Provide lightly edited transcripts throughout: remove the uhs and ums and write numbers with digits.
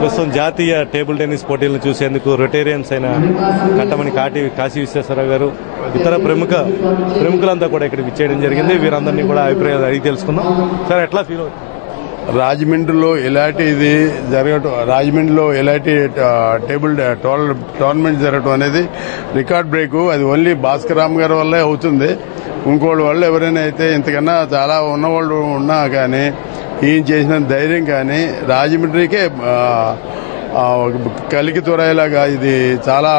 ప్రస్తుతం జాతీయ table tennis పోటీలను చూసేందుకు రొటేరియన్స్ అయిన కట్టమని కాశీ విశ్వేశ్వరరావు గారు ఇతర ప్రముఖులంతా కూడా ఇక్కడ విచ్చేయడం జరిగింది. వీరందరినీ కూడా అభిప్రాయాలు అడిగి తెలుసుకుందాం. సార్, ఎట్లా ఫీల్ అవుతుంది? రాజమండ్రిలో ఇలాంటి టేబుల్ టోర్నమెంట్ జరగడం అనేది రికార్డ్ బ్రేక్. అది ఓన్లీ భాస్కర్ రామ్ గారి వల్లే అవుతుంది. ఇంకోళ్ళ వల్ల ఎవరైనా అయితే ఇంతకన్నా చాలా ఉన్నవాళ్ళు ఉన్నా కానీ ఈయన చేసిన ధైర్యం కానీ రాజమండ్రికే కలికి తొరాయిలాగా ఇది చాలా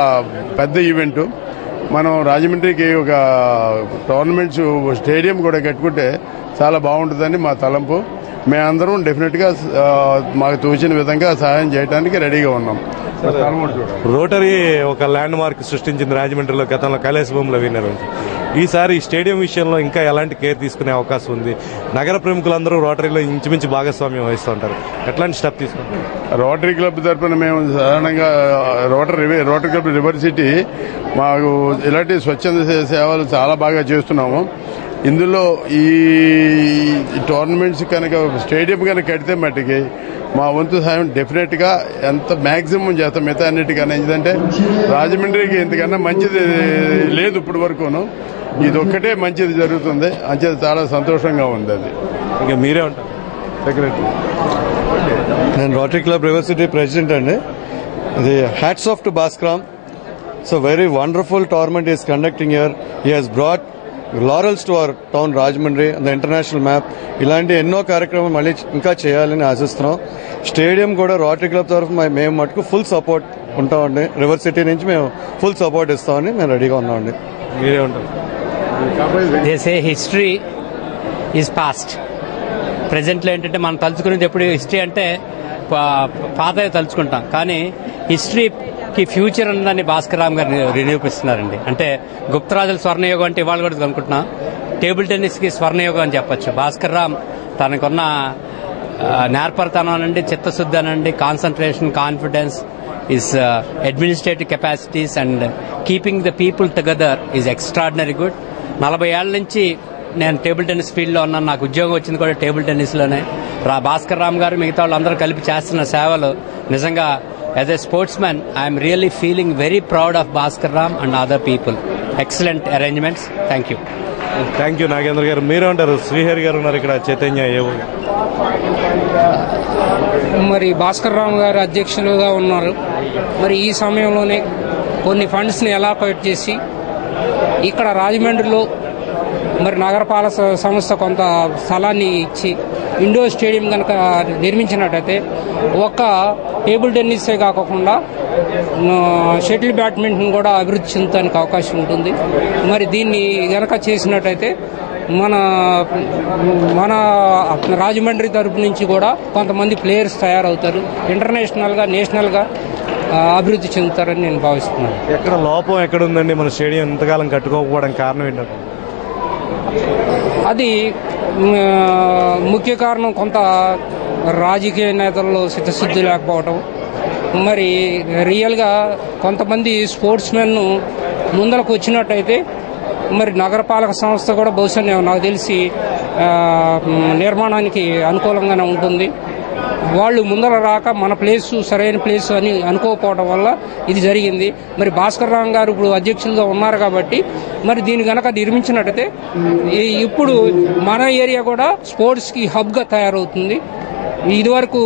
పెద్ద ఈవెంట్. మనం రాజమండ్రికి ఒక టోర్నమెంట్స్ స్టేడియం కూడా కట్టుకుంటే చాలా బాగుంటుందని మా తలంపు. మేమందరం డెఫినెట్ గా మాకు తోచిన విధంగా సహాయం చేయడానికి రెడీగా ఉన్నాం. రోటరీ ఒక ల్యాండ్ మార్క్ సృష్టించింది రాజమండ్రిలో. గతంలో కైలాస భూమిలో విన్నర్. ఈసారి ఈ స్టేడియం విషయంలో ఇంకా ఎలాంటి కేర్ తీసుకునే అవకాశం ఉంది? నగర ప్రముఖులందరూ రోటరీలో ఇంచుమించు భాగస్వామ్యం వహిస్తూ ఉంటారు. ఎట్లాంటి స్టెప్ తీసుకుంటారు? రోటరీ క్లబ్ తరఫున మేము సాధారణంగా రోటరీ క్లబ్ రివర్ సిటీ మాకు ఇలాంటి స్వచ్ఛంద సేవలు చాలా బాగా చేస్తున్నాము. ఇందులో ఈ టోర్నమెంట్స్ కనుక స్టేడియం కనుక కడితే మట్టికి మా వంతు సాయం డెఫినెట్ గా ఎంత మాక్సిమం చేస్తాం. మిగతా అన్నిటికన్నా ఎందుకంటే రాజమండ్రికి ఇంతకన్నా మంచిది లేదు ఇప్పటి వరకును. ఇది ఒక్కటే మంచిది జరుగుతుంది. అంచేది చాలా సంతోషంగా ఉంది. అది ఇంకా మీరే ఉంటారు సెక్రటరీ. నేను rotary club river city president అండి. ఇది hats off to Bhaskar. So very wonderful tournament is conducting here. He has brought laurels to our town Rajahmundry and the international map. ఇలాంటి ఎన్నో కార్యక్రమాలు మళ్ళీ ఇంకా చేయాలని ఆశిస్తున్నాం. స్టేడియం కూడా రోటరీ క్లబ్ తరఫున మేము మటుకు ఫుల్ సపోర్ట్ ఉంటామండి. రివర్ సిటీ నుంచి మేము ఫుల్ సపోర్ట్ ఇస్తామని మేము రెడీగా ఉన్నామండి. మీరే ఉంటారు. History is past. ప్రజెంట్లో ఏంటంటే మనం తలుచుకునేది ఎప్పుడు హిస్టరీ అంటే పాతవి తలుచుకుంటాం, కానీ హిస్టరీకి ఫ్యూచర్ ఉందని భాస్కర్ రామ్ గారు నిరూపిస్తున్నారండి. అంటే గుప్తరాజుల స్వర్ణయుగం అంటే ఇవాళ కూడా అనుకుంటున్నాం. టేబుల్ టెన్నిస్కి స్వర్ణయుగం అని చెప్పొచ్చు. భాస్కర్ రామ్ తనకున్న నేర్పరితనం అనండి, చిత్తశుద్ధి అనండి, concentration, confidence, is administrative capacities and keeping the people together is extraordinary good. 40 ఏళ్ల నుంచి నేను టేబుల్ టెన్నిస్ ఫీల్డ్లో ఉన్నాను. నాకు ఉద్యోగం వచ్చింది కూడా టేబుల్ టెన్నిస్లోనే. భాస్కర్ రామ్ గారు మిగతా వాళ్ళందరూ కలిపి చేస్తున్న సేవలు నిజంగా as a sports man I'm really feeling very proud of Bhaskar Ram and other people. Excellent arrangements. Thank you. Thank you Nagendra గారు. మీరే ఉంటారు. శ్రీహరి గారు ఉన్నారు ఇక్కడ. చైతన్య మరి భాస్కర్ రామ్ గారు అధ్యక్షులుగా ఉన్నారు. మరి ఈ సమయంలోనే కొన్ని ఫండ్స్ని ఎలా కలెక్ట్ చేసి ఇక్కడ రాజమండ్రిలో మరి నగరపాలక సంస్థ కొంత స్థలాన్ని ఇచ్చి ఇండోర్ స్టేడియం కనుక నిర్మించినట్టయితే ఒక్క టేబుల్ టెన్నిసే కాకుండా షటిల్ బ్యాడ్మింటన్ కూడా అభివృద్ధి చెందడానికి అవకాశం ఉంటుంది. మరి దీన్ని గనక చేసినట్టయితే మన రాజమండ్రి తరపు నుంచి కూడా కొంతమంది ప్లేయర్స్ తయారవుతారు. ఇంటర్నేషనల్గా, నేషనల్గా అభివృద్ధి చెందుతారని నేను భావిస్తున్నాను. ఎక్కడ లోపం ఎక్కడ ఉందండి? మన స్టేడియం ఇంతకాలం కట్టుకోకపోవడానికి కారణం ఏంటంటే అది ముఖ్య కారణం కొంత రాజకీయ నేతల్లో చిత్తశుద్ధి లేకపోవడం. మరి రియల్గా కొంతమంది స్పోర్ట్స్ మెన్ ముందరకు వచ్చినట్టయితే మరి నగరపాలక సంస్థ కూడా బహుశా నాకు తెలిసి నిర్మాణానికి అనుకూలంగానే ఉంటుంది. వాళ్ళు ముందర రాక మన ప్లేసు సరైన ప్లేసు అని అనుకోకపోవడం వల్ల ఇది జరిగింది. మరి భాస్కర్ రామ్ గారు ఇప్పుడు అధ్యక్షులుగా ఉన్నారు కాబట్టి మరి దీన్ని గనక నిర్మించినట్టయితే ఇప్పుడు మన ఏరియా కూడా స్పోర్ట్స్కి హబ్గా తయారవుతుంది. ఇదివరకు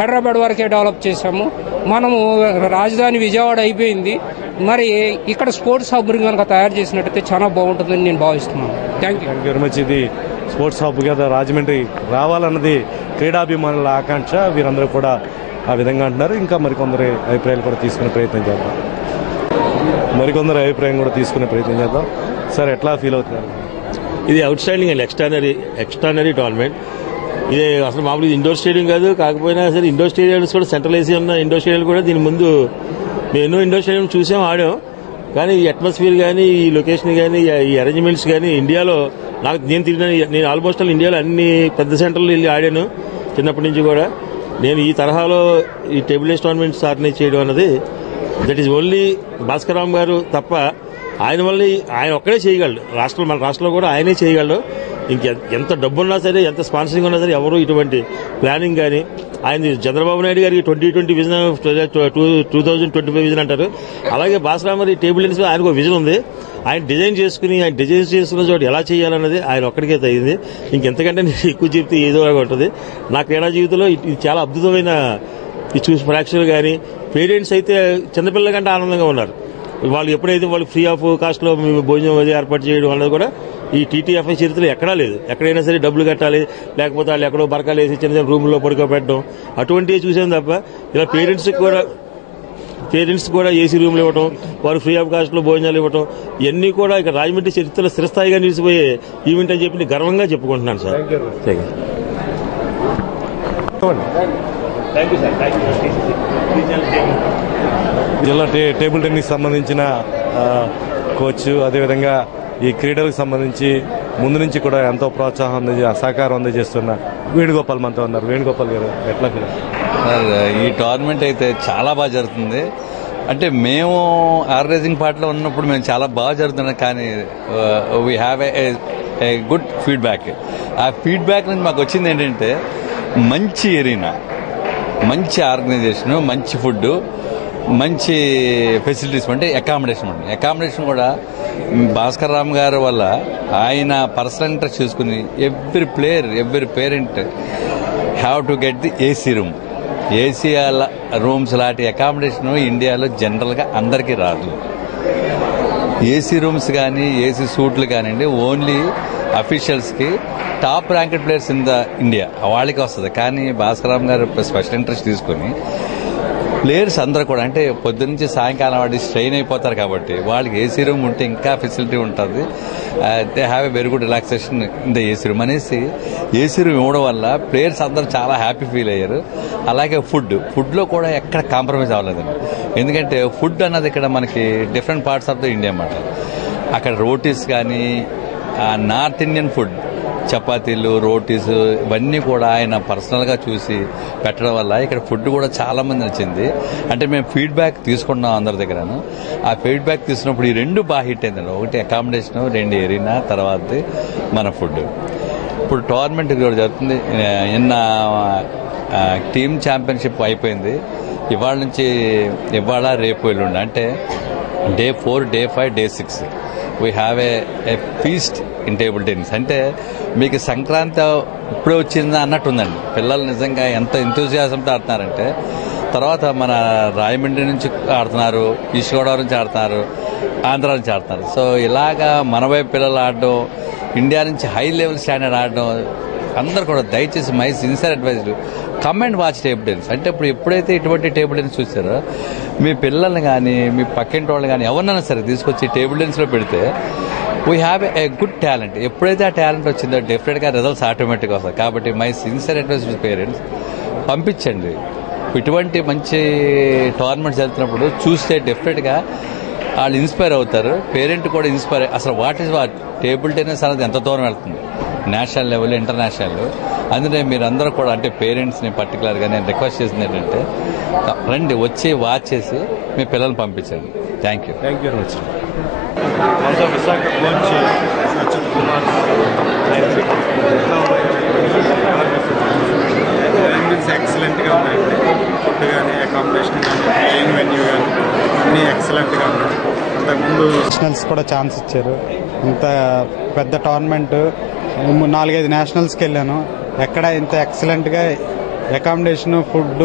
హైదరాబాద్ వరకే డెవలప్ చేశాము. మనము రాజధాని విజయవాడ అయిపోయింది. మరి ఇక్కడ స్పోర్ట్స్ హబ్ కనుక తయారు చేసినట్టయితే చాలా బాగుంటుందని నేను భావిస్తున్నాను. Thank you very much. ఇది స్పోర్ట్స్ హబ్ కదా రాజమండ్రి రావాలన్నది క్రీడాభిమానుల ఆకాంక్ష. వీరందరూ కూడా ఆ విధంగా అంటున్నారు. ఇంకా మరికొందరి అభిప్రాయాలు కూడా తీసుకునే ప్రయత్నం చేద్దాం. సార్, ఎట్లా ఫీల్ అవుతున్నారు? ఇది అవుట్ స్టాండింగ్ అండి. Extraordinary tournament. ఇది అసలు మామూలు ఇండోర్ స్టేడియం కాదు. కాకపోయినా సరే ఇండోర్ స్టేడియంస్ కూడా సెంట్రల్ ఏసీ ఉన్న ఇండోర్ స్టేడియం కూడా దీని ముందు మేము ఎన్నో ఇండోర్ స్టేడియం చూసాం, ఆడాం. కానీ ఈ అట్మాస్ఫియర్ కానీ, ఈ లొకేషన్ కానీ, ఈ అరేంజ్మెంట్స్ కానీ ఇండియాలో నేను ఆల్మోస్ట్ ఇండియాలో అన్ని పెద్ద సెంటర్లు వెళ్ళి ఆడాను చిన్నప్పటి నుంచి కూడా. నేను ఈ తరహాలో ఈ టేబుల్ టెన్నిస్ టోర్నమెంట్స్ ఆర్గనైజ్ చేయడం అన్నది that is only Bhaskar Ram గారు తప్ప. ఆయన వల్ల ఆయన ఒక్కడే చేయగలడు. మన రాష్ట్రంలో కూడా ఆయనే చేయగలడు. ఎంత డబ్బున్నా సరే, ఎంత స్పాన్సరింగ్ ఉన్నా సరే ఎవరు ఇటువంటి ప్లానింగ్ కానీ ఆయన చంద్రబాబు నాయుడు గారికి 2020 విజన్ 2025 విజన్ అంటారు. అలాగే భాస్కరామరి టేబుల్ టెన్నిస్ ఆయనకు ఒక విజన్ ఉంది. ఆయన డిజైన్ చేసుకున్న చోటు ఎలా చేయాలన్నది ఆయన ఒక్కడికే తగ్గింది. ఇంకెంతకంటే నేను ఎక్కువ చెప్తే ఏదో ఉంటుంది. నా క్రీడా జీవితంలో ఇది చాలా అద్భుతమైన ఇది చూసి ప్రేక్షకులు కానీ పేరెంట్స్ అయితే చిన్నపిల్లల కంటే ఆనందంగా ఉన్నారు. వాళ్ళు ఎప్పుడైతే వాళ్ళు ఫ్రీ ఆఫ్ కాస్ట్లో భోజనం అది ఏర్పాటు చేయడం అన్నది కూడా ఈ టీటీఎఫ్ఐ చరిత్రలో ఎక్కడా లేదు. ఎక్కడైనా సరే డబ్బులు కట్టాలి, లేకపోతే వాళ్ళు ఎక్కడో బరకాలు వేసి చిన్న చిన్న రూమ్లో పడుకోబెట్టడం అటువంటివి చూసాం తప్ప ఇలా పేరెంట్స్ కూడా ఏసీ రూమ్లు ఇవ్వటం, వారు ఫ్రీ ఆఫ్ కాస్ట్లో భోజనాలు ఇవ్వటం ఇవన్నీ కూడా ఇక రాజమండ్రి చరిత్రలో స్థిరస్థాయిగా నిలిచిపోయే ఈవెంట్ అని చెప్పి గర్వంగా చెప్పుకుంటున్నాను సార్. జిల్లా టేబుల్ టెన్నిస్ సంబంధించిన కోచ్, అదేవిధంగా ఈ క్రీడలకు సంబంధించి ముందు నుంచి కూడా ఎంతో ప్రోత్సాహం సహకారం అందజేస్తున్న వేణుగోపాల్ మనతో ఉన్నారు. వేణుగోపాల్ గారు ఎట్లా సార్, ఈ టోర్నమెంట్ అయితే చాలా బాగా జరుగుతుంది. అంటే మేము ఆర్గనైజింగ్ పార్టీలో ఉన్నప్పుడు మేము చాలా బాగా జరుగుతున్నాం, కానీ we have a good feedback. ఆ ఫీడ్బ్యాక్ నుంచి మాకు వచ్చింది ఏంటంటే మంచి ఎరీనా, మంచి ఆర్గనైజేషన్, మంచి ఫుడ్, మంచి ఫెసిలిటీస్, అంటే అకామిడేషన్ కూడా భాస్కర్ రామ్ గారి వల్ల ఆయన పర్సనల్ ఇంట్రెస్ట్ చూసుకుని every player, every parent have to get the AC room. AC rooms లాంటి అకామిడేషన్ ఇండియాలో జనరల్గా అందరికీ రాదు. ఏసీ రూమ్స్ కానీ ఏసీ సూట్లు కానివ్వండి ఓన్లీ అఫీషియల్స్కి, top ranked players in the India వాళ్ళకి వస్తుంది. కానీ భాస్కర్ రామ్ గారు స్పెషల్ ఇంట్రెస్ట్ తీసుకుని ప్లేయర్స్ అందరూ కూడా అంటే పొద్దున్నుంచి సాయంకాలం వాడి స్ట్రెయిన్ అయిపోతారు కాబట్టి వాళ్ళకి ఏసీ రూమ్ ఉంటే ఇంకా ఫెసిలిటీ ఉంటుంది. They have a very good relaxation in the AC room అనేసి ఏసీ రూమ్ ఇవ్వడం వల్ల ప్లేయర్స్ అందరూ చాలా హ్యాపీ ఫీల్ అయ్యారు. అలాగే ఫుడ్లో కూడా ఎక్కడ కాంప్రమైజ్ అవ్వలేదండి. ఎందుకంటే ఫుడ్ అన్నది ఇక్కడ మనకి different parts of the India అన్నమాట. అక్కడ రోటీస్ కానీ నార్త్ ఇండియన్ ఫుడ్, చపాతీలు, రోటీస్ ఇవన్నీ కూడా ఆయన పర్సనల్గా చూసి పెట్టడం వల్ల ఇక్కడ ఫుడ్ కూడా చాలా మంది నచ్చింది. అంటే మేము ఫీడ్బ్యాక్ తీసుకున్నాం అందరి దగ్గరను. ఆ ఫీడ్బ్యాక్ తీసుకున్నప్పుడు ఈ రెండు బాగా హిట్ అయిందండి. ఒకటి అకామిడేషన్, రెండు ఎరీనా, తర్వాత మన ఫుడ్. ఇప్పుడు టోర్నమెంట్ కూడా జరుగుతుంది. నిన్న టీమ్ ఛాంపియన్షిప్ అయిపోయింది. ఇవాళ రేపు ఎల్లుండి అంటే Day 4, Day 5, Day 6 we have a feast in table tennis. అంటే మీకు సంక్రాంతి ఇప్పుడే వచ్చిందా అన్నట్టుందండి. పిల్లలు నిజంగా ఎంత ఎంతూజియాజంతో ఆడుతున్నారంటే, తర్వాత మన రాయమండ్రి నుంచి ఆడుతున్నారు, ఈస్ట్ గోదావరి నుంచి ఆడుతున్నారు, ఆంధ్ర నుంచి ఆడుతున్నారు. సో ఇలాగా మన వైపు పిల్లలు ఆడడం, ఇండియా నుంచి హై లెవెల్ స్టాండర్డ్ ఆడడం, అందరు కూడా దయచేసి my sincere advice come and watch table tennis. అంటే ఇప్పుడు ఎప్పుడైతే ఇటువంటి టేబుల్ టెన్నిస్ చూసారో మీ పిల్లల్ని కానీ మీ పక్కింటి వాళ్ళని కానీ ఎవరినైనా సరే తీసుకొచ్చి టేబుల్ టెన్నిస్లో పెడితే we have a good talent. ఎప్పుడైతే ఆ టాలెంట్ వచ్చిందో డెఫినెట్గా రిజల్ట్స్ ఆటోమేటిక్గా వస్తాయి. కాబట్టి my sincere advice to parents, పంపించండి. ఇటువంటి మంచి టోర్నమెంట్ జరుగుతున్నప్పుడు చూస్తే డెఫినెట్గా వాళ్ళు ఇన్స్పైర్ అవుతారు. పేరెంట్ కూడా ఇన్స్పైర్. అసలు వాట్ టేబుల్ టెన్నిస్ అనేది ఎంత దూరం వెళ్తుంది, నేషనల్ లెవెల్, ఇంటర్నేషనల్. అందుకే మీరందరూ కూడా అంటే పేరెంట్స్ని పర్టికులర్గా నేను రిక్వెస్ట్ చేసింది ఏంటంటే రండి, వచ్చి వాచ్ చేసి మీ పిల్లల్ని పంపించండి. Thank you very much. ఎక్సలెంట్గా ఉన్నాయండి. ఫుడ్ కానీ, అకామిడేషన్ కానీ, ప్లేయింగ్ వెన్యూ కానీ అన్నీ ఎక్సలెంట్గా ఉన్నాయి. అంతకుముందు నేషనల్స్ కూడా ఛాన్స్ ఇచ్చారు. ఇంత పెద్ద టోర్నమెంట్ 4-5 నేషనల్స్కి వెళ్ళాను. ఎక్కడ ఇంత ఎక్సలెంట్గా అకామిడేషన్, ఫుడ్,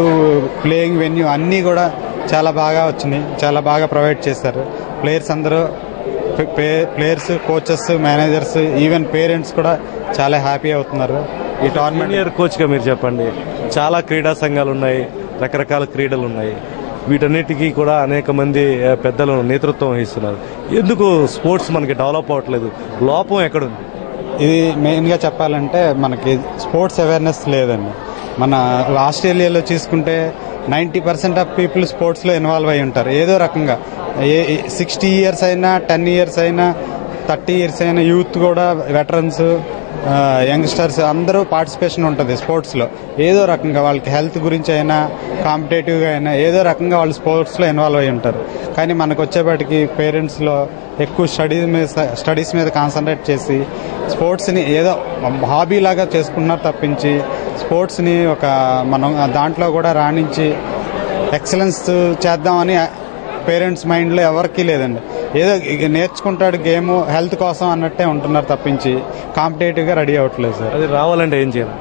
ప్లేయింగ్ వెన్యూ అన్నీ కూడా చాలా బాగా వచ్చినాయి. చాలా బాగా ప్రొవైడ్ చేశారు. ప్లేయర్స్ అందరూ, players, coaches, managers, even parents కూడా చాలా హ్యాపీ అవుతున్నారు. ఈ టోర్నమెంట్ సీనియర్ కోచ్గా మీరు చెప్పండి, చాలా క్రీడా సంఘాలు ఉన్నాయి, రకరకాల క్రీడలు ఉన్నాయి, వీటన్నిటికీ కూడా అనేక మంది పెద్దలు నేతృత్వం వహిస్తున్నారు. ఎందుకు స్పోర్ట్స్ మనకి డెవలప్ అవ్వట్లేదు? లోపం ఎక్కడుంది? ఇది మెయిన్గా చెప్పాలంటే మనకి స్పోర్ట్స్ అవేర్నెస్ లేదండి. మన ఆస్ట్రేలియాలో చూసుకుంటే 90% ఆఫ్ పీపుల్ స్పోర్ట్స్లో ఇన్వాల్వ్ అయి ఉంటారు ఏదో రకంగా. 60 years అయినా, 10 years అయినా, 30 years అయినా, యూత్ కూడా, వెటరన్స్, యంగ్స్టర్స్ అందరూ పార్టిసిపేషన్ ఉంటుంది స్పోర్ట్స్లో. ఏదో రకంగా వాళ్ళకి హెల్త్ గురించి అయినా, కాంపిటేటివ్గా అయినా ఏదో రకంగా వాళ్ళు స్పోర్ట్స్లో ఇన్వాల్వ్ అయి ఉంటారు. కానీ మనకు వచ్చేపాటికి పేరెంట్స్లో ఎక్కువ స్టడీస్ మీద కాన్సన్ట్రేట్ చేసి స్పోర్ట్స్ని ఏదో హాబీ లాగా చేసుకున్నారు తప్పించి స్పోర్ట్స్ని ఒక మనం దాంట్లో కూడా రాణించి ఎక్సలెన్స్ చేద్దామని పేరెంట్స్ మైండ్లో ఎవరికీ లేదండి. ఏదో నేర్చుకుంటాడు గేమ్ హెల్త్ కోసం అన్నట్టే ఉంటున్నారు తప్పించి కాంపిటేటివ్గా రెడీ అవ్వట్లేదు సార్. అది రావాలంటే ఏం చేయాలి?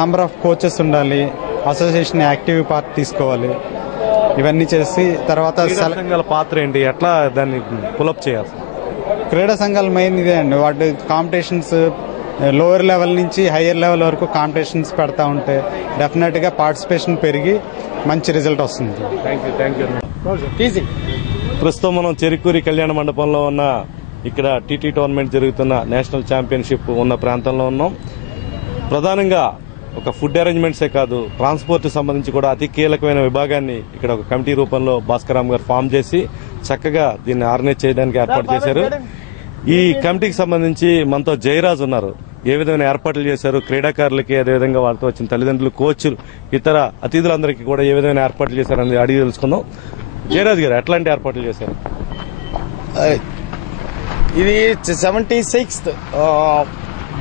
నంబర్ ఆఫ్ కోచెస్ ఉండాలి, అసోసియేషన్ యాక్టివ్ పార్ట్ తీసుకోవాలి, ఇవన్నీ చేసి తర్వాత సంఘాల పాత్ర ఏంటి, ఎట్లా దాన్ని పులప్ చేయాలి? క్రీడా సంఘాలు మెయిన్ ఇదే అండి. వాటి కాంపిటీషన్స్ లోవర్ లెవెల్ నుంచి హయ్యర్ లెవెల్ వరకు కాంపిటీషన్స్ పెడతా ఉంటే డెఫినెట్గా పార్టిసిపేషన్ పెరిగి మంచి రిజల్ట్ వస్తుంది. ప్రస్తుతం మనం చెరుకూరి కళ్యాణ మండపంలో ఉన్న ఇక్కడ టీటీ టోర్నమెంట్ జరుగుతున్న నేషనల్ ఛాంపియన్షిప్ ఉన్న ప్రాంతంలో ఉన్నాం. ప్రధానంగా ఒక ఫుడ్ అరేంజ్మెంట్సే కాదు, ట్రాన్స్పోర్ట్ సంబంధించి కూడా అతి కీలకమైన విభాగాన్ని ఇక్కడ ఒక కమిటీ రూపంలో భాస్కరరామ్ గారు ఫామ్ చేసి చక్కగా దీన్ని ఆర్గనైజ్ చేయడానికి ఏర్పాటు చేశారు. ఈ కమిటీకి సంబంధించి మనతో జయరాజ్ ఉన్నారు. ఏ విధమైన ఏర్పాట్లు చేశారు, క్రీడాకారులకి అదేవిధంగా వాళ్ళతో వచ్చిన తల్లిదండ్రులు, కోచ్లు, ఇతర అతిథులందరికీ కూడా ఏ విధమైన ఏర్పాట్లు చేశారని అడిగి తెలుసుకుందాం. జయరాజ్ గారు, ఎట్లాంటి ఏర్పాట్లు చేశారు? ఇది 76th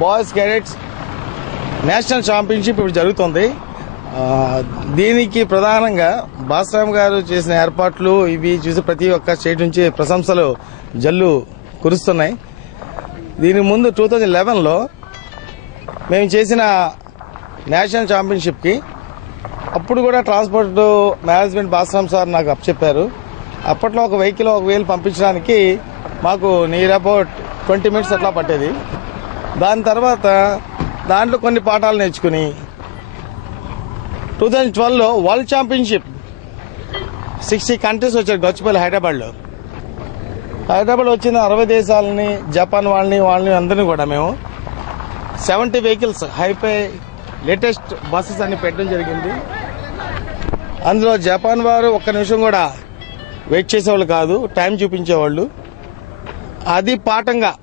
boys cadets national championship ఇప్పుడు జరుగుతుంది. దీనికి ప్రధానంగా భాస్కరరామ్ గారు చేసిన ఏర్పాట్లు ఇవి చూసి ప్రతి ఒక్క స్టేట్ నుంచి ప్రశంసలు జల్లు కురుస్తున్నాయి. దీని ముందు 2011లో మేము చేసిన నేషనల్ ఛాంపియన్షిప్కి అప్పుడు కూడా ట్రాన్స్పోర్ట్ మేనేజ్మెంట్ భాస్కరరామ్ సార్ నాకు అప్పచెప్పారు. అప్పట్లో ఒక వెహికల్ 1000 పంపించడానికి మాకు నియర్ అబౌట్ 20 minutes అట్లా పట్టేది. దాని తర్వాత దాంట్లో కొన్ని పాఠాలు నేర్చుకుని 2012లో వరల్డ్ ఛాంపియన్షిప్ 60 కంట్రీస్ వచ్చారు గచ్చిపల్లి హైదరాబాద్లో. హైదరాబాద్ వచ్చిన 60 దేశాలని, జపాన్ వాళ్ళని అందరినీ కూడా మేము 70 వెహికల్స్ హైఫై లేటెస్ట్ బస్సెస్ అన్ని పెట్టడం జరిగింది. అందులో జపాన్ వారు ఒక్క నిమిషం కూడా వెయిట్ చేసేవాళ్ళు కాదు, టైం చూపించేవాళ్ళు. అది పాఠంగా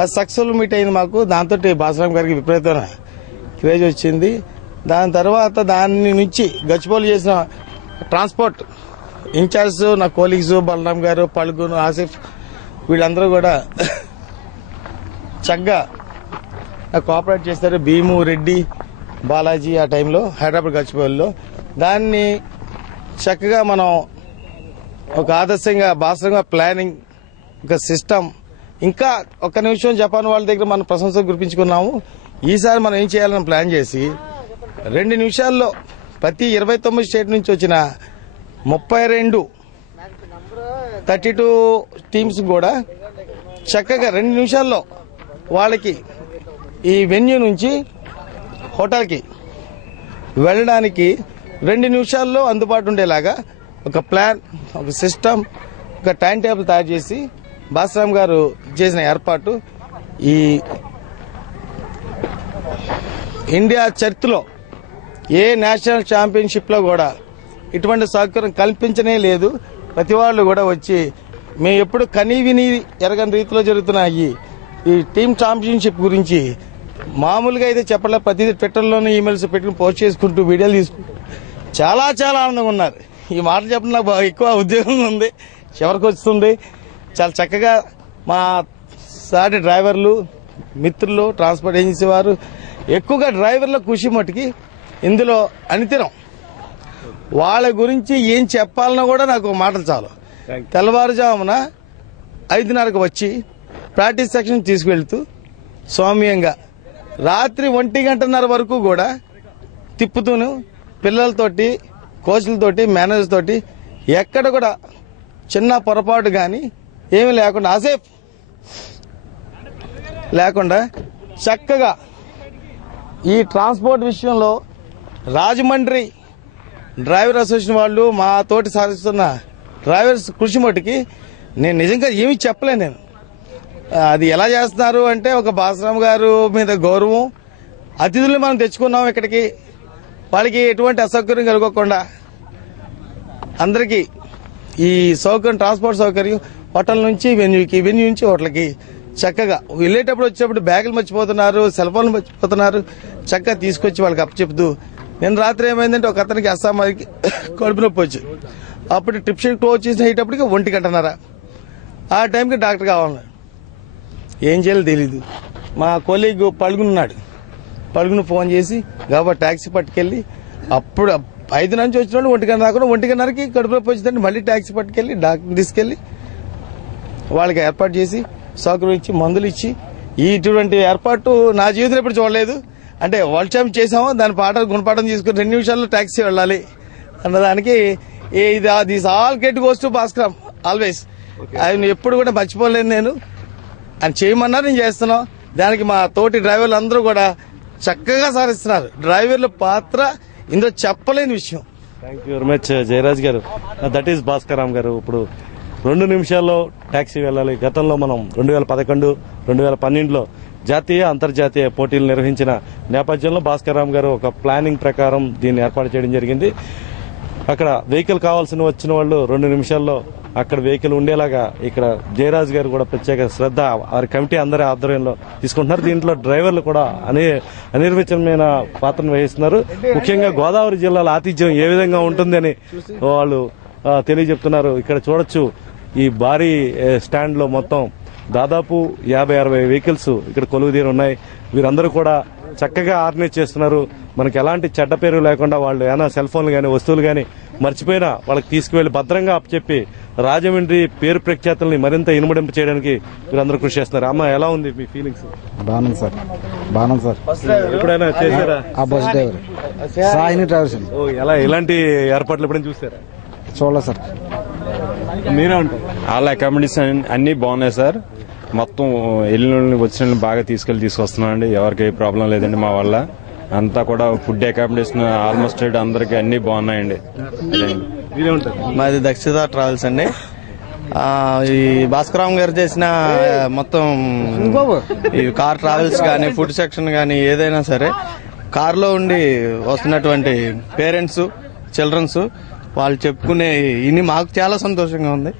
అది సక్సెస్ఫుల్ మీట్ అయింది మాకు. దాంతో భాస్కరరామ్ గారికి విపరీతమైన క్రేజ్ వచ్చింది. దాని తర్వాత దాని నుంచి గచ్చిబౌలి చేసిన ట్రాన్స్పోర్ట్ ఇన్ఛార్జ్ నా కోలీగ్స్ బలరామ్ గారు, పల్గును, ఆసిఫ్ వీళ్ళందరూ కూడా చక్కగా నాకు కోఆపరేట్ చేస్తారు. భీము, రెడ్డి, బాలాజీ ఆ టైంలో హైదరాబాద్ గచ్చిబౌలిలో దాన్ని చక్కగా మనం ఒక ఆదర్శంగా భాస్కరరామ్ ప్లానింగ్, ఒక సిస్టమ్. ఇంకా ఒక్క నిమిషం జపాన్ వాళ్ళ దగ్గర మనం ప్రశంసలు గుర్పించుకున్నాము. ఈసారి మనం ఏం చేయాలని ప్లాన్ చేసి 2 నిమిషాల్లో ప్రతి 29 స్టేట్ నుంచి వచ్చిన 32 టీమ్స్ కూడా చక్కగా 2 నిమిషాల్లో వాళ్ళకి ఈ వెన్యూ నుంచి హోటల్కి వెళ్ళడానికి 2 నిమిషాల్లో అందుబాటు ఉండేలాగా ఒక ప్లాన్, ఒక సిస్టమ్, ఒక టైం టేబుల్ తయారు చేసి భాస్కరరామ్ గారు చేసిన ఏర్పాటు ఈ ఇండియా చరిత్రలో ఏ నేషనల్ ఛాంపియన్షిప్లో కూడా ఇటువంటి సౌకర్యం కల్పించనే లేదు. ప్రతి వాళ్ళు కూడా వచ్చి మేము ఎప్పుడు కనీ విని ఎరగని రీతిలో జరుగుతున్న ఈ టీమ్ ఛాంపియన్షిప్ గురించి మామూలుగా అయితే చెప్పలే. ప్రతిదీ ట్విట్టర్లోనే ఈమెయిల్స్ పెట్టుకుని పోస్ట్ చేసుకుంటూ వీడియోలు తీసుకుంటూ చాలా చాలా ఆనందంగా ఉన్నారు. ఈ మాటలు చెప్పడం నాకు ఎక్కువ ఉద్యోగం ఉంది, చివరికి వస్తుంది. చాలా చక్కగా మా సాటి డ్రైవర్లు, మిత్రులు, ట్రాన్స్పోర్ట్ ఏజెన్సీ వారు, ఎక్కువగా డ్రైవర్ల కృషి మట్టుకి ఇందులో అనితరం. వాళ్ళ గురించి ఏం చెప్పాలన్నా కూడా నాకు మాటలు చాలు. తెల్లవారుజామున 5:30కు వచ్చి ప్రాక్టీస్ సెక్షన్ తీసుకువెళ్తూ సౌమ్యంగా రాత్రి 1:30 వరకు కూడా తిప్పుతూను పిల్లలతోటి, కోచ్లతోటి, మేనేజర్ తోటి ఎక్కడ కూడా చిన్న పొరపాటు కానీ ఏమీ లేకుండా, ఆసేఫ్ లేకుండా చక్కగా ఈ ట్రాన్స్పోర్ట్ విషయంలో రాజమండ్రి డ్రైవర్ అసోసియేషన్ వాళ్ళు మా తోటి సాధిస్తున్న డ్రైవర్స్ కృషి మట్టుకి నేను నిజంగా ఏమీ చెప్పలేను. నేను అది ఎలా చేస్తున్నారు అంటే ఒక భాస్కరరామ్ గారు మీద గౌరవం, అతిథుల్ని మనం తెచ్చుకున్నాం ఇక్కడికి, వాళ్ళకి ఎటువంటి అసౌకర్యం కలగకుండా అందరికీ ఈ సౌకర్యం, ట్రాన్స్పోర్ట్ సౌకర్యం హోటల్ నుంచి వెన్యూకి, వెన్యూ నుంచి హోటల్కి చక్కగా వెళ్ళేటప్పుడు వచ్చేటప్పుడు బ్యాగులు మర్చిపోతున్నారు, సెల్ ఫోన్లు మర్చిపోతున్నారు, చక్కగా తీసుకొచ్చి వాళ్ళకి అప్పచెప్తూ. నేను రాత్రి ఏమైందంటే ఒక అతనికి అస్సామాకి కడుపు నొప్పి వచ్చి అప్పుడు ట్రిప్ షీట్ క్లోజ్ చేసి అయ్యేటప్పటికి 1:30 ఆ టైంకి డాక్టర్ కావాలి. ఏం చేయాలో తెలీదు. మా కొలీగ్ పలుగునున్నాడు, పలుగును ఫోన్ చేసి కాబట్టి ట్యాక్సీ పట్టుకెళ్ళి అప్పుడు 5 నుంచి వచ్చిన వాళ్ళు 1 గంట రాకుండా 1 గంటకి కడుపులో వచ్చిందంటే మళ్ళీ ట్యాక్సీ పట్టుకెళ్ళి డాక్టర్ని తీసుకెళ్ళి వాళ్ళకి ఏర్పాటు చేసి సౌకర్యం ఇచ్చి మందులు ఇచ్చి ఇటువంటి ఏర్పాటు నా జీవితంలో ఎప్పుడు చూడలేదు. అంటే వరల్డ్ ఛాంప్ చేసాము, దాని గుణపాఠం తీసుకుని 2 నిమిషాల్లో ట్యాక్సీ వెళ్ళాలి అన్నదానికి this all get goes to Bhaskar always. ఆయన ఎప్పుడు కూడా మర్చిపోలేను నేను. ఆయన చేయమన్నారు, నేను చేస్తున్నాం. దానికి మా తోటి డ్రైవర్లు అందరూ కూడా చక్కగా సాధిస్తున్నారు. డ్రైవర్ల పాత్ర ఇందులో చెప్పలేని విషయం. Thank you very much Jayaraj garu. That is Bhaskar గారు. ఇప్పుడు 2 నిమిషాల్లో ట్యాక్సీ వెళ్ళాలి. గతంలో మనం 2011, 2012లో జాతీయ అంతర్జాతీయ పోటీలు నిర్వహించిన నేపథ్యంలో భాస్కర్ గారు ఒక ప్లానింగ్ ప్రకారం దీన్ని ఏర్పాటు చేయడం జరిగింది. అక్కడ వెహికల్ కావాల్సిన వచ్చిన వాళ్ళు 2 నిమిషాల్లో అక్కడ వెహికల్ ఉండేలాగా ఇక్కడ జయరాజ్ గారు కూడా ప్రత్యేక శ్రద్ధ వారి కమిటీ అందరి ఆధ్వర్యంలో తీసుకుంటున్నారు. దీంట్లో డ్రైవర్లు కూడా అనిర్వచనమైన పాత్రను వహిస్తున్నారు. ముఖ్యంగా గోదావరి జిల్లాలో ఆతిథ్యం ఏ విధంగా ఉంటుందని వాళ్ళు తెలియజెప్తున్నారు. ఇక్కడ చూడొచ్చు, ఈ భారీ స్టాండ్ లో మొత్తం దాదాపు 50-60 వెహికల్స్ ఇక్కడ కొలువుదీరి ఉన్నాయి. వీరందరూ కూడా చక్కగా ఆర్గనైజ్ చేస్తున్నారు. మనకి ఎలాంటి చెడ్డ పేరు లేకుండా వాళ్ళు ఏమైనా సెల్ ఫోన్లు కానీ వస్తువులు కానీ మర్చిపోయినా వాళ్ళకి తీసుకువెళ్లి భద్రంగా అప్పచెప్పి రాజమండ్రి పేరు ప్రఖ్యాతుల్ని మరింత ఇనుమడింపు చేయడానికి వీరందరూ కృషి చేస్తున్నారు. అమ్మ, ఎలా ఉంది మీ ఫీలింగ్స్? బాగుంది సార్, బాగుంది సార్. ఎప్పుడైనా చేశారా? ఆ బస్ డ్రైవర్ సాయిని ట్రావెల్స్. ఎలా ఇలాంటి ఏర్పాట్లు ఎప్పుడైనా చూసారా? చూడలేదు సార్. మీరే ఉంటారు. వాళ్ళ అకామిడేషన్ అన్ని బాగున్నాయి సార్. మొత్తం వెళ్ళిన వచ్చిన బాగా తీసుకొస్తున్నామండి. ఎవరికి ప్రాబ్లం లేదండి. మా వల్ల అంతా కూడా ఫుడ్ అకామిడేషన్ ఆల్మోస్ట్ అందరికి అన్ని బాగున్నాయండి. మాది దక్షిత ట్రావెల్స్ అండి. ఈ భాస్కర్ గారు చేసిన మొత్తం ఈ కార్ ట్రావెల్స్ కానీ ఫుడ్ సెక్షన్ కానీ ఏదైనా సరే కార్లో ఉండి వస్తున్నటువంటి పేరెంట్స్, చిల్డ్రన్స్ వాళ్ళు చెప్పుకునే ఇన్ని మాకు చాలా సంతోషంగా ఉంది.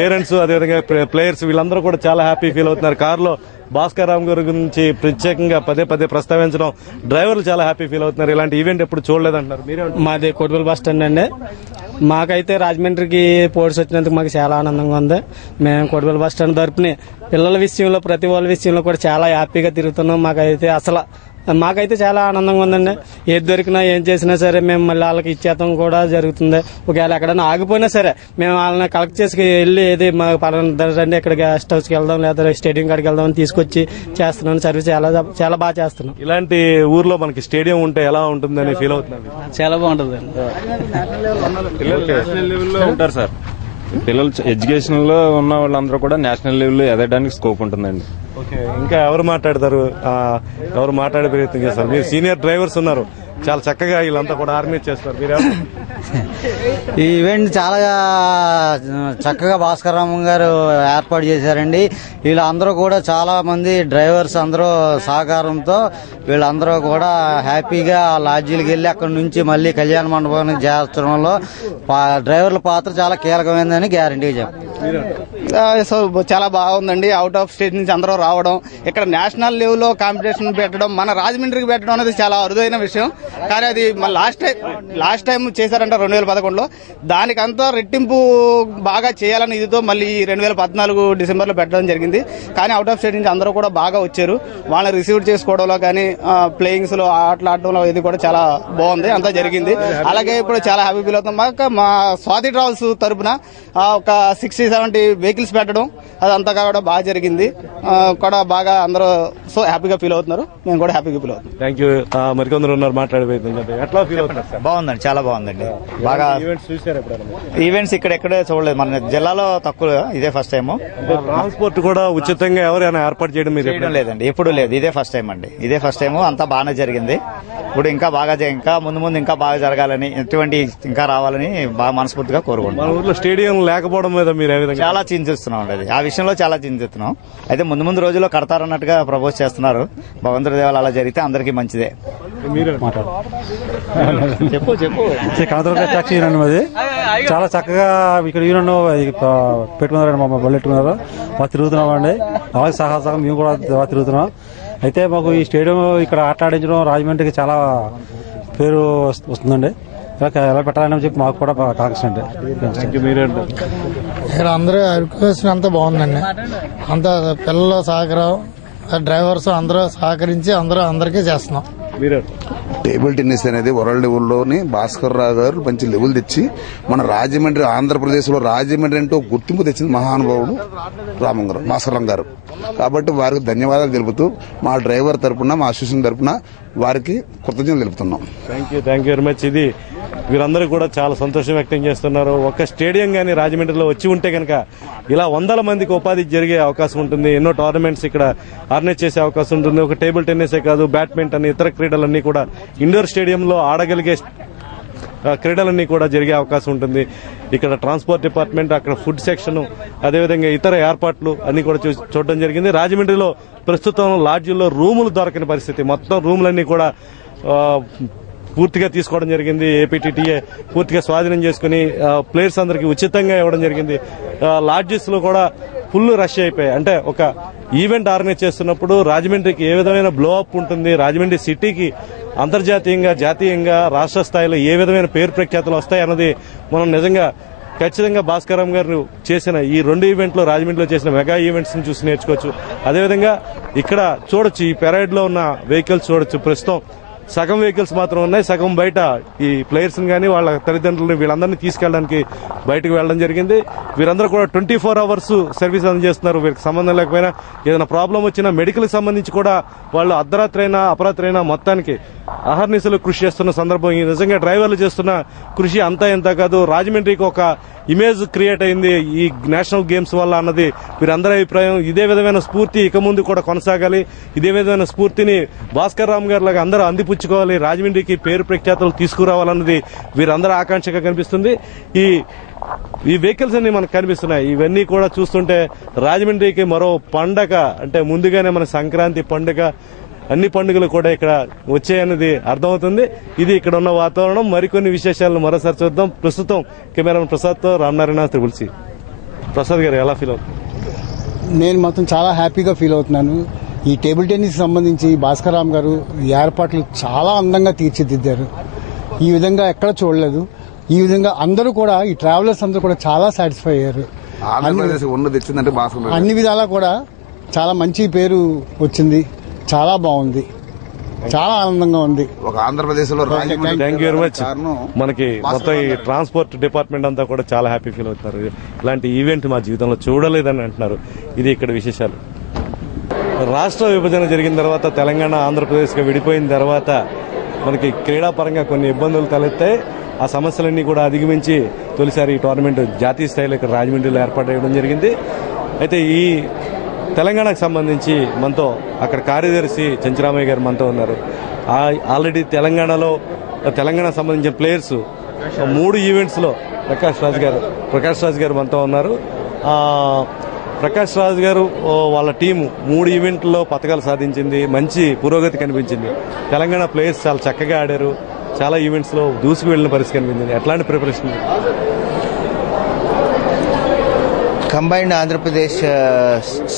పేరెంట్స్ అదేవిధంగా ప్లేయర్స్ వీళ్ళందరూ కూడా చాలా హ్యాపీ ఫీల్ అవుతున్నారు. కారులో భాస్కర్ గారి గురించి ప్రత్యేకంగా పదే ప్రస్తావించడం డ్రైవర్లు చాలా హ్యాపీ ఫీల్ అవుతున్నారు. ఇలాంటి ఈవెంట్ ఎప్పుడు చూడలేదంటున్నారు. మీరే? మాది కోటిపల్లి బస్ స్టాండ్ అండి. మాకైతే రాజమండ్రికి పోటీస్ వచ్చినందుకు మాకు చాలా ఆనందంగా ఉంది. మేము కోటిపల్లి బస్ స్టాండ్ తరపుని పిల్లల విషయంలో ప్రతి వాళ్ళ విషయంలో కూడా చాలా హ్యాపీగా తిరుగుతున్నాం. మాకైతే చాలా ఆనందంగా ఉందండి. ఏది దొరికినా ఏం చేసినా సరే మేము మళ్ళీ వాళ్ళకి ఇచ్చేస్తాం కూడా జరుగుతుంది. ఒకవేళ ఎక్కడైనా ఆగిపోయినా సరే మేము వాళ్ళని కలెక్ట్ చేసి వెళ్ళి ఏది మా పలానా ఇక్కడ గెస్ట్ హౌస్కి వెళ్దాం లేదా స్టేడియం కాడికి వెళ్దాం అని తీసుకొచ్చి చేస్తున్నాను. సర్వీస్ చాలా బాగా చేస్తున్నాం. ఇలాంటి ఊర్లో మనకి స్టేడియం ఉంటే ఎలా ఉంటుందని ఫీల్ అవుతున్నారు? చాలా బాగుంటుంది. నేషనల్ లెవెల్లో ఉంటారు సార్. పిల్లలు ఎడ్యుకేషన్ లో ఉన్న వాళ్ళందరూ కూడా నేషనల్ లెవెల్లో ఎదగడానికి స్కోప్ ఉంటుందండి. ఓకే, ఇంకా ఎవరు మాట్లాడతారు? ఎవరు మాట్లాడే ప్రయత్నం చేస్తారు? మీరు సీనియర్ డ్రైవర్స్ ఉన్నారు, చాలా చక్కగా వీళ్ళంతా కూడా ఆర్గనైజ్ చేస్తారు. మీరు ఈ ఈవెంట్ చాలా చక్కగా భాస్కర్ గారు ఏర్పాటు చేశారండి. వీళ్ళందరూ కూడా చాలా మంది డ్రైవర్స్ అందరూ సహకారంతో వీళ్ళందరూ కూడా హ్యాపీగా లాడ్జీలకు వెళ్లి అక్కడి నుంచి మళ్ళీ కళ్యాణ మండపానికి చేర్చడంలో డ్రైవర్ల పాత్ర చాలా కీలకమైందని గ్యారంటీ చెప్పారు. సో చాలా బాగుందండి. అవుట్ ఆఫ్ స్టేట్ నుంచి అందరూ రావడం, ఇక్కడ నేషనల్ లెవెల్లో కాంపిటీషన్ పెట్టడం, మన రాజమండ్రికి పెట్టడం అనేది చాలా అరుదైన విషయం. కానీ అది లాస్ట్ టైం చేశారంట 2011లో. దానికంతా రెట్టింపు బాగా చేయాలని ఇదితో మళ్ళీ 2014 డిసెంబర్లో పెట్టడం జరిగింది. కానీ అవుట్ ఆఫ్ స్టేట్ నుంచి అందరూ కూడా బాగా వచ్చారు. వాళ్ళని రిసీవ్ చేసుకోవడంలో కానీ ప్లేయింగ్స్ లో ఆటలు ఆడటంలో ఇది కూడా చాలా బాగుంది, అంతా జరిగింది. అలాగే ఇప్పుడు చాలా హ్యాపీ ఫీల్ అవుతాం. మా స్వాతి ట్రావెల్స్ తరపున ఒక 60-70 వెహికల్స్ పెట్టడం అదంతా కూడా బాగా జరిగింది. కూడా బాగా అందరూ సో హ్యాపీగా ఫీల్ అవుతున్నారు. మేము కూడా హ్యాపీగా ఫీల్ అవుతున్నాం. Thank you. మరికొందరు ఉన్నారు, మాట్లాడిపోతుంది. ఎట్లా ఫీల్ అవుతున్నారు? బాగుందండి, చాలా బాగుందండి. బాగా ఈవెంట్స్ ఇక్కడెక్కడే చూడలేదు, మన జిల్లాలో తక్కువ, ఇదే ఫస్ట్ టైం. ట్రాన్స్పోర్ట్ కూడా ఉచితంగా ఎవరైనా ఏర్పాటు చేయడం లేదండి, ఎప్పుడు లేదు, ఇదే ఫస్ట్ టైం అండి. ఇదే ఫస్ట్ టైం, అంతా బాగానే జరిగింది. ఇప్పుడు ఇంకా బాగా ఇంకా ముందు ఇంకా బాగా జరగాలని, ఎటువంటి ఇంకా రావాలని బాగా మనస్ఫూర్తిగా కోరుకుంటున్నాం. మన ఊర్లో స్టేడియం లేకపోవడం మీద మీరు చాలా చింతిస్తున్నాం అండి. ఆ విషయంలో చాలా చింతిస్తున్నాం. అయితే ముందు రోజుల్లో కడతారన్నట్టుగా ప్రపోజ్ చేస్తున్నారు. భగవంతుడి దేవాలు అలా జరిగితే అందరికీ మంచిదే. చెప్పు టాక్సీ యూనియన్ అది చాలా చక్కగా ఇక్కడ యూనియన్ పెట్టుకున్నారండి. మా బల్లెట్టుకున్నారు, బాగా తిరుగుతున్నామండి. బాగా సహా మేము కూడా బాగా తిరుగుతున్నాం. అయితే మాకు ఈ స్టేడియం ఇక్కడ ఆట ఆడించడం రాజమండ్రికి చాలా పేరు వస్తుందండి. ఎలా పెట్టాలని చెప్పి మాకు కూడా కాంక్ష అండి. ఇక్కడ అందరూ ఎడ్యుకేషన్ అంతా బాగుందండి. అంతా పిల్లలు సహకారం, డ్రైవర్స్ అందరూ సహకరించి అందరికీ చేస్తున్నాం. టేబుల్ టెన్నిస్ అనేది వరల్డ్ లెవెల్లోని భాస్కర్ రావు గారు మంచి లెవెల్ తెచ్చి మన రాజమండ్రి, ఆంధ్రప్రదేశ్ లో రాజమండ్రి అంటూ గుర్తింపు తెచ్చింది మహానుభావుడు భాస్కర్ రావు గారు. కాబట్టి వారికి ధన్యవాదాలు తెలుపుతూ మా డ్రైవర్ తరపున, మా అసోసియేషన్ తరపున వారికి కృతజ్ఞతలు తెలుపుతున్నాం. Thank you very much. ఇది వీరందరూ కూడా చాలా సంతోషం వ్యక్తం చేస్తున్నారు. ఒక స్టేడియం గానీ రాజమండ్రిలో వచ్చి ఉంటే కనుక ఇలా 100 మందికి ఉపాధి జరిగే అవకాశం ఉంటుంది. ఎన్నో టోర్నమెంట్స్ ఇక్కడ ఆర్గనైజ్ చేసే అవకాశం ఉంటుంది. ఒక టేబుల్ టెన్నిసే కాదు, బ్యాడ్మింటన్, ఇతర క్రీడలన్నీ కూడా ఇండోర్ స్టేడియంలో ఆడగలిగే క్రీడలన్నీ కూడా జరిగే అవకాశం ఉంటుంది. ఇక్కడ ట్రాన్స్పోర్ట్ డిపార్ట్మెంట్, అక్కడ ఫుడ్ సెక్షన్, అదేవిధంగా ఇతర ఏర్పాట్లు అన్ని కూడా చూడడం జరిగింది. రాజమండ్రిలో ప్రస్తుతం లాడ్జిల్లో రూములు దొరకని పరిస్థితి. మొత్తం రూములన్నీ కూడా పూర్తిగా తీసుకోవడం జరిగింది. ఏపీటీటీఏ పూర్తిగా స్వాధీనం చేసుకుని ప్లేయర్స్ అందరికీ ఉచితంగా ఇవ్వడం జరిగింది. లాడ్జెస్ లో కూడా ఫుల్ రష్ అయిపోయాయి. అంటే ఒక ఈవెంట్ ఆర్గనైజ్ చేస్తున్నప్పుడు రాజమండ్రికి ఏ విధమైన బ్లో అప్ ఉంటుంది, రాజమండ్రి సిటీకి అంతర్జాతీయంగా, జాతీయంగా, రాష్ట్ర స్థాయిలో ఏ విధమైన పేరు ప్రఖ్యాతులు వస్తాయి అన్నది మనం నిజంగా ఖచ్చితంగా భాస్కర్ రావు గారు చేసిన ఈ 2 ఈవెంట్లు, రాజమండ్రిలో చేసిన మెగా ఈవెంట్స్ ని చూసి నేర్చుకోవచ్చు. అదేవిధంగా ఇక్కడ చూడొచ్చు, ఈ పెరేడ్ లో ఉన్న వెహికల్స్ చూడొచ్చు. ప్రస్తుతం సగం వెహికల్స్ మాత్రం ఉన్నాయి, సగం బయట ఈ ప్లేయర్స్ కానీ వాళ్ళ తల్లిదండ్రులను వీళ్ళందరినీ తీసుకెళ్ళడానికి బయటకు వెళ్లడం జరిగింది. వీరందరూ కూడా 24 అవర్స్ సర్వీస్ అందజేస్తున్నారు. వీరికి సంబంధం లేకపోయినా ఏదైనా ప్రాబ్లం వచ్చినా మెడికల్ సంబంధించి కూడా వాళ్ళు అర్ధరాత్రి అయినా అపరాత్రి అయినా మొత్తానికి అహర్నిశలు కృషి చేస్తున్న సందర్భం. నిజంగా డ్రైవర్లు చేస్తున్న కృషి అంతా ఎంత కాదు, రాజమండ్రికి ఒక ఇమేజ్ క్రియేట్ అయింది ఈ నేషనల్ గేమ్స్ వల్ల అన్నది వీరందరి అభిప్రాయం. ఇదే విధమైన స్ఫూర్తి ఇక ముందు కూడా కొనసాగాలి. ఇదే విధమైన స్ఫూర్తిని భాస్కర్ రావు గారి లాగా అందరూ అందిపుచ్చుకోవాలి, రాజమండ్రికి పేరు ప్రఖ్యాతులు తీసుకురావాలన్నది వీరందరూ ఆకాంక్షగా కనిపిస్తుంది. ఈ వెహికల్స్ అన్ని మనకు కనిపిస్తున్నాయి. ఇవన్నీ కూడా చూస్తుంటే రాజమండ్రికి మరో పండగ, అంటే ముందుగానే మన సంక్రాంతి పండుగ, అన్ని పండుగలు కూడా ఇక్కడ వచ్చాయన్నది అర్థమవుతుంది. ఇది ఇక్కడ ఉన్న వాతావరణం. మరికొన్ని విశేషాలను మరోసారి చూద్దాం. ప్రస్తుతం కెమెరామెన్ ప్రసాద్తో రామనారాయణ, త్రిపుల్ సి. ప్రసాద్ గారు ఎలా ఫీల్ అవుతుంది? నేను మాత్రం చాలా హ్యాపీగా ఫీల్ అవుతున్నాను. ఈ టేబుల్ టెన్నిస్ సంబంధించి భాస్కర్ రావు గారు ఈ ఏర్పాట్లు చాలా అందంగా తీర్చిదిద్దారు. ఈ విధంగా ఎక్కడ చూడలేదు. ఈ విధంగా అందరూ కూడా, ఈ ట్రావెలర్స్ అందరూ కూడా చాలా సాటిస్ఫై అయ్యారు. అన్ని విధాలా కూడా చాలా మంచి పేరు వచ్చింది. చాలా బాగుంది, చాలా ఆనందంగా ఉంది. ఒక ఆంధ్రప్రదేశ్ లో థ్యాంక్ యూ వెరీ మచ్. మనకి మొత్తం ఈ ట్రాన్స్పోర్ట్ డిపార్ట్మెంట్ అంతా కూడా చాలా హ్యాపీ ఫీల్ అవుతున్నారు. ఇలాంటి ఈవెంట్ మా జీవితంలో చూడలేదని అంటున్నారు. ఇది ఇక్కడ విశేషాలు. రాష్ట్ర విభజన జరిగిన తర్వాత, తెలంగాణ ఆంధ్రప్రదేశ్గా విడిపోయిన తర్వాత మనకి క్రీడాపరంగా కొన్ని ఇబ్బందులు తలెత్తాయి. ఆ సమస్యలన్నీ కూడా అధిగమించి తొలిసారి ఈ టోర్నమెంట్ జాతీయ స్థాయిలో ఇక్కడ రాజమండ్రిలో ఏర్పాటు చేయడం జరిగింది. అయితే ఈ తెలంగాణకు సంబంధించి మనతో అక్కడ కార్యదర్శి చెంచురామయ్య గారు మనతో ఉన్నారు. ఆల్రెడీ తెలంగాణ సంబంధించిన ప్లేయర్స్ 3 ఈవెంట్స్ లో ప్రకాష్ రాజ్ గారు మనతో ఉన్నారు. ప్రకాష్ రాజ్ గారు వాళ్ళ టీము 3 ఈవెంట్లలో పతకాలు సాధించింది. మంచి పురోగతి కనిపించింది. తెలంగాణ ప్లేయర్స్ చాలా చక్కగా ఆడారు. చాలా ఈవెంట్స్ లో దూసుకు వెళ్లిన పరిస్థితి కనిపించింది. ఎట్లాంటి ప్రిపరేషన్? కంబైన్డ్ ఆంధ్రప్రదేశ్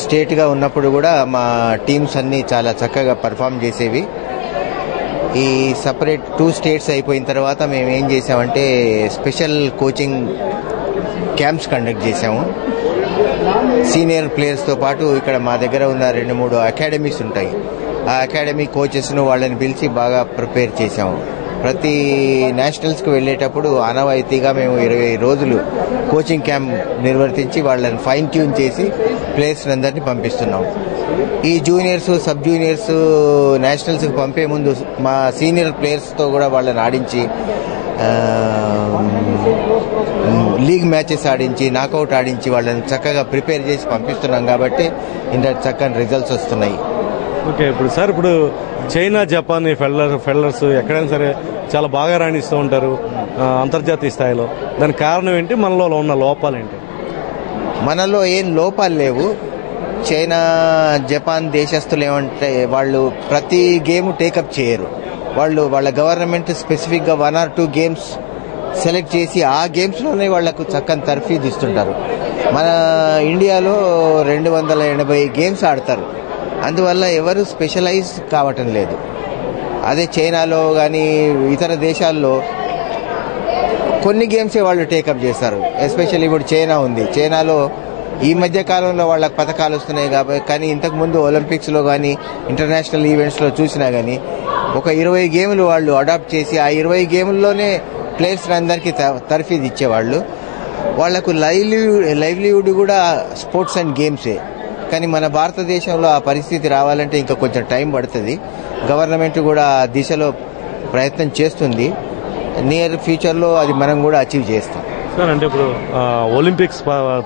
స్టేట్గా ఉన్నప్పుడు కూడా మా టీమ్స్ అన్నీ చాలా చక్కగా పర్ఫామ్ చేసేవి. ఈ సపరేట్ 2 స్టేట్స్ అయిపోయిన తర్వాత మేము ఏం చేసామంటే స్పెషల్ కోచింగ్ క్యాంప్స్ కండక్ట్ చేసాము. సీనియర్ ప్లేయర్స్తో పాటు ఇక్కడ మా దగ్గర ఉన్న 2-3 అకాడమీస్ ఉంటాయి. ఆ అకాడమీ కోచెస్ను వాళ్ళని పిలిచి బాగా ప్రిపేర్ చేసాము. ప్రతి నేషనల్స్కి వెళ్ళేటప్పుడు ఆనవాయితీగా మేము 20 రోజులు కోచింగ్ క్యాంప్ నిర్వర్తించి వాళ్ళని ఫైన్ ట్యూన్ చేసి ప్లేయర్స్ అందరినీ పంపిస్తున్నాం. ఈ జూనియర్స్, సబ్ జూనియర్స్ నేషనల్స్కి పంపే ముందు మా సీనియర్ ప్లేయర్స్తో కూడా వాళ్ళని ఆడించి లీగ్ మ్యాచెస్ ఆడించి, నాకౌట్ ఆడించి వాళ్ళని చక్కగా ప్రిపేర్ చేసి పంపిస్తున్నాం. కాబట్టి ఇంత చక్కని రిజల్ట్స్ వస్తున్నాయి. ఓకే, ఇప్పుడు చైనా, జపాన్ ఫెల్లర్స్ ఎక్కడైనా సరే చాలా బాగా రాణిస్తూ ఉంటారు అంతర్జాతీయ స్థాయిలో. దానికి కారణం ఏంటి? మనలో ఉన్న లోపాలు ఏంటి? మనలో ఏం లోపాలు లేవు. చైనా, జపాన్ దేశస్తులు ఏమంటే వాళ్ళు ప్రతి గేమ్ టేకప్ చేయరు. వాళ్ళ గవర్నమెంట్ స్పెసిఫిక్గా 1 or 2 గేమ్స్ సెలెక్ట్ చేసి ఆ గేమ్స్లోనే వాళ్లకు చక్కని తర్ఫీదు ఇస్తుంటారు. మన ఇండియాలో 280 గేమ్స్ ఆడతారు. అందువల్ల ఎవరు స్పెషలైజ్ కావటం లేదు. అదే చైనాలో కానీ ఇతర దేశాల్లో కొన్ని గేమ్సే వాళ్ళు టేకప్ చేస్తారు. ఎస్పెషల్లీ ఇప్పుడు చైనా ఉంది. చైనాలో ఈ మధ్య కాలంలో వాళ్ళకి పథకాలు వస్తున్నాయి కాబట్టి, కానీ ఇంతకుముందు ఒలింపిక్స్లో కానీ ఇంటర్నేషనల్ ఈవెంట్స్లో చూసినా కానీ ఒక 20 గేములు వాళ్ళు అడాప్ట్ చేసి ఆ 20 గేముల్లోనే ప్లేయర్స్ అందరికీ తర్ఫీదు ఇచ్చేవాళ్ళు. వాళ్లకు లైవ్లీవుడ్ కూడా స్పోర్ట్స్ అండ్ గేమ్సే. కానీ మన భారతదేశంలో ఆ పరిస్థితి రావాలంటే ఇంకా కొంచెం టైం పడుతుంది. గవర్నమెంట్ కూడా ఆ దిశలో ప్రయత్నం చేస్తుంది. నియర్ ఫ్యూచర్లో అది మనం కూడా అచీవ్ చేస్తాం. సార్, అంటే ఇప్పుడు ఒలింపిక్స్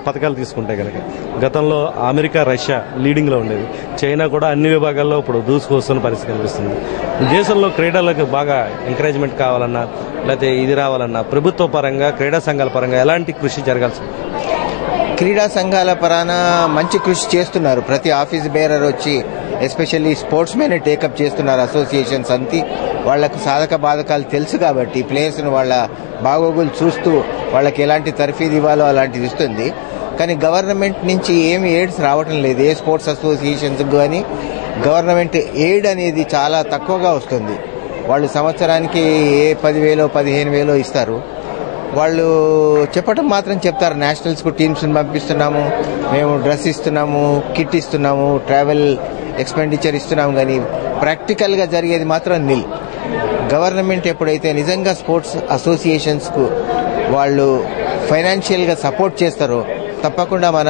పథకాలు తీసుకుంటే కనుక గతంలో అమెరికా, రష్యా లీడింగ్లో ఉండేది. చైనా కూడా అన్ని విభాగాల్లో ఇప్పుడు దూసుకొస్తున్న పరిస్థితి కనిపిస్తుంది. దేశంలో క్రీడలకు బాగా ఎంకరేజ్మెంట్ కావాలన్నా, లేకపోతే ఇది రావాలన్నా ప్రభుత్వ పరంగా, క్రీడా సంఘాల పరంగా ఎలాంటి కృషి జరగాల్సి? క్రీడా సంఘాల పరాన మంచి కృషి చేస్తున్నారు. ప్రతి ఆఫీస్ బేరర్ వచ్చి ఎస్పెషల్లీ స్పోర్ట్స్ మెన్ టేకప్ చేస్తున్నారు. అసోసియేషన్స్ అంతా వాళ్లకు సాధక బాధకాలు తెలుసు కాబట్టి ప్లేయర్స్ను వాళ్ళ బాగోగులు చూస్తూ వాళ్ళకి ఎలాంటి తర్ఫీదు ఇవ్వాలో అలాంటిది ఇస్తుంది. కానీ గవర్నమెంట్ నుంచి ఏమి ఎయిడ్స్ రావటం లేదు. ఏ స్పోర్ట్స్ అసోసియేషన్స్ కానీ గవర్నమెంట్ ఎయిడ్ అనేది చాలా తక్కువగా వస్తుంది. వాళ్ళు సంవత్సరానికి ఏ 10,000 15,000 ఇస్తారు. వాళ్ళు చెప్పటం మాత్రం చెప్తారు, నేషనల్స్కు టీమ్స్ని పంపిస్తున్నాము, మేము డ్రెస్ ఇస్తున్నాము, కిట్ ఇస్తున్నాము, ట్రావెల్ ఎక్స్పెండిచర్ ఇస్తున్నాము, కానీ ప్రాక్టికల్గా జరిగేది మాత్రం నిల్. గవర్నమెంట్ ఎప్పుడైతే నిజంగా స్పోర్ట్స్ అసోసియేషన్స్కు వాళ్ళు ఫైనాన్షియల్గా సపోర్ట్ చేస్తారో తప్పకుండా మన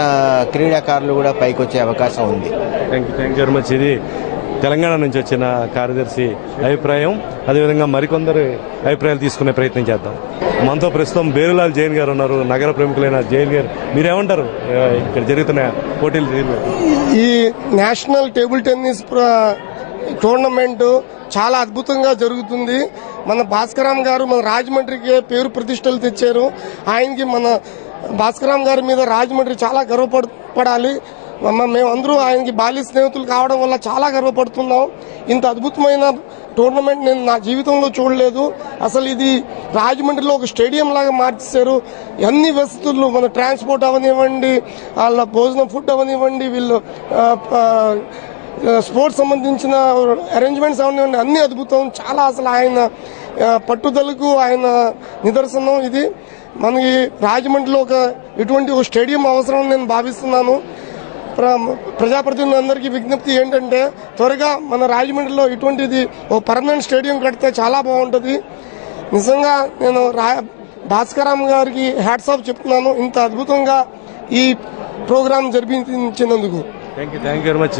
క్రీడాకారులు కూడా పైకి వచ్చే అవకాశం ఉంది. Thank you very much. ఇది తెలంగాణ నుంచి వచ్చిన కార్యదర్శి అభిప్రాయం. అదేవిధంగా మరికొందరు అభిప్రాయాలు తీసుకునే ప్రయత్నం చేద్దాం. మనతో ప్రస్తుతం బేరులాల్ జైన్ గారు ఉన్నారు, నగర ప్రముఖులైన జైన్ గారు. మీరేమంటారు ఇక్కడ జరుగుతున్న పోటీలు? ఈ నేషనల్ టేబుల్ టెన్నిస్ టోర్నమెంట్ చాలా అద్భుతంగా జరుగుతుంది. మన భాస్కరాం గారు మన రాజమండ్రికి పేరు ప్రతిష్టలు తెచ్చారు. ఆయనకి మన భాస్కరాం గారి మీద రాజమండ్రి చాలా గర్వపడాలి. మేమందరూ ఆయనకి బాల్య స్నేహితులు కావడం వల్ల చాలా గర్వపడుతున్నాం. ఇంత అద్భుతమైన టోర్నమెంట్ నేను నా జీవితంలో చూడలేదు. అసలు ఇది రాజమండ్రిలో ఒక స్టేడియం లాగా మార్చేశారు. అన్ని వసతులు, మన ట్రాన్స్పోర్ట్ అవనివ్వండి, వాళ్ళ భోజనం, ఫుడ్ అవనివ్వండి, వీళ్ళు స్పోర్ట్స్ సంబంధించిన అరేంజ్మెంట్స్ అవనివ్వండి, అన్ని అద్భుతం. చాలా అసలు ఆయన పట్టుదలకు ఆయన నిదర్శనం ఇది. మనకి రాజమండ్రిలో ఇటువంటి ఒక స్టేడియం అవసరం నేను భావిస్తున్నాను. ప్రజాప్రతినిధులందరికీ విజ్ఞప్తి ఏంటంటే త్వరగా మన రాజమండ్రిలో ఇటువంటిది ఓ పర్మనెంట్ స్టేడియం కడితే చాలా బాగుంటుంది. నిజంగా నేను భాస్కరాం గారికి హ్యాట్స్ ఆఫ్ చెప్తున్నాను ఇంత అద్భుతంగా ఈ ప్రోగ్రాం జరిపించినందుకు. Thank you very much.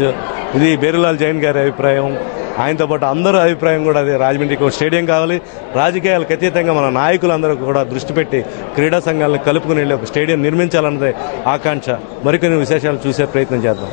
ఇది బేరులాల్ జైన్ గారి అభిప్రాయం. ఆయనతో పాటు అందరూ అభిప్రాయం కూడా అదే, రాజమండ్రికి ఒక స్టేడియం కావాలి. రాజకీయాలకు అతీతంగా మన నాయకులందరూ కూడా దృష్టి పెట్టి క్రీడా సంఘాలను కలుపుకుని వెళ్ళి ఒక స్టేడియం నిర్మించాలన్నదే ఆకాంక్ష. మరికొన్ని విశేషాలు చూసే ప్రయత్నం చేద్దాం.